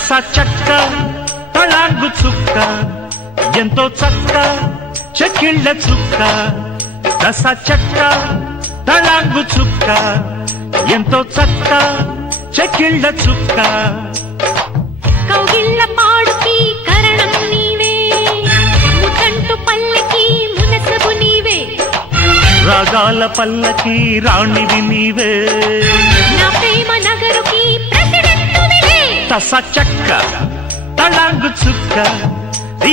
తస చక్క తళాంగు చుక్క ఎంతో చక్క చెక్కిళ్ళ చుక్క తస చక్క తళాంగు చుక్క ఎంతో చక్క చెక్కిళ్ళ చుక్క కౌగిళ్ళ పాడుకి కరణం నీవే ముతంటు పల్లకి మునసబు నీవే రాగాల పల్లకి రాణివి నీవే నా ప్రేమ నగరుకి ప్రెసిడెంటునివే తస చక్క తళాంగు చుక్క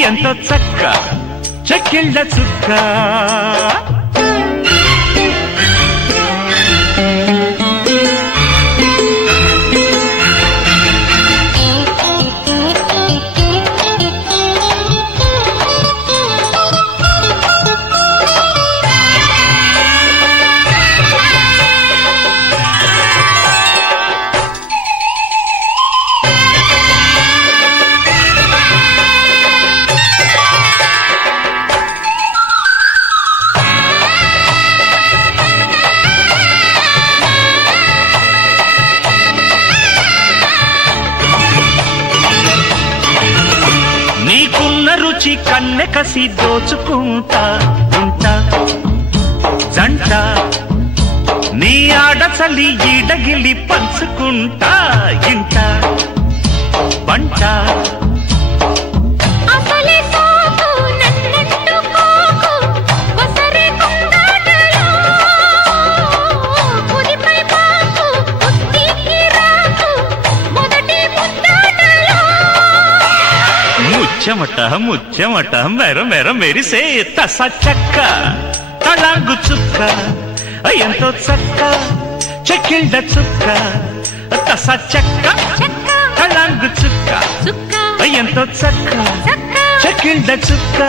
ఎంతో చక్క చెక్కిళ్ళ చుక్క రుచి కన్నె కసి దోచుకుంటా ఉంటా జంట నీ ఆడచలి ఈడగిలి పంచుకుంటా ఇంట పంట ముచ్చమట ముచ్చమట మెర మెర మెరిసే తస చక్క తళాంగు చుక్క ఎంతో చక్క చెక్కిళ్ళ చుక్క తస చక్క తళాంగు చుక్క ఎంతో చక్క చెక్కిళ్ళ చుక్క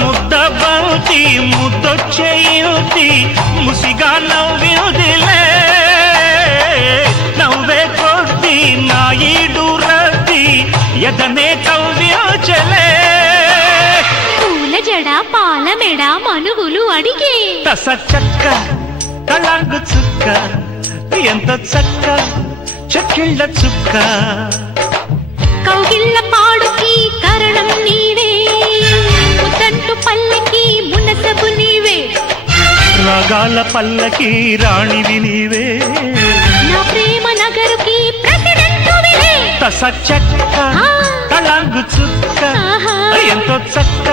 ముద్ద బంతి ముద్దొచ్చేయుతి ముసిగా నవ్విదిలే నవ్వే కొద్ది నా ఈడు రద్ది ఎదనే కవ్యోచలే పూల జడ పాల మెడ మనుగులు అడిగే తస చక్క తళాంగు చుక్క ఎంత చక్క చెక్కిళ్ళ చుక్క కౌగిళ్ళ పాడుకి కరణం నీవే ముతంటు పల్లకి మునసబు నీవే రాగాల పల్లకి రాణివి నీవే నా ప్రేమ నగరుకి ప్రెసిడెంటునివే తస చక్క తళాంగు చుక్క ఎంతో చక్క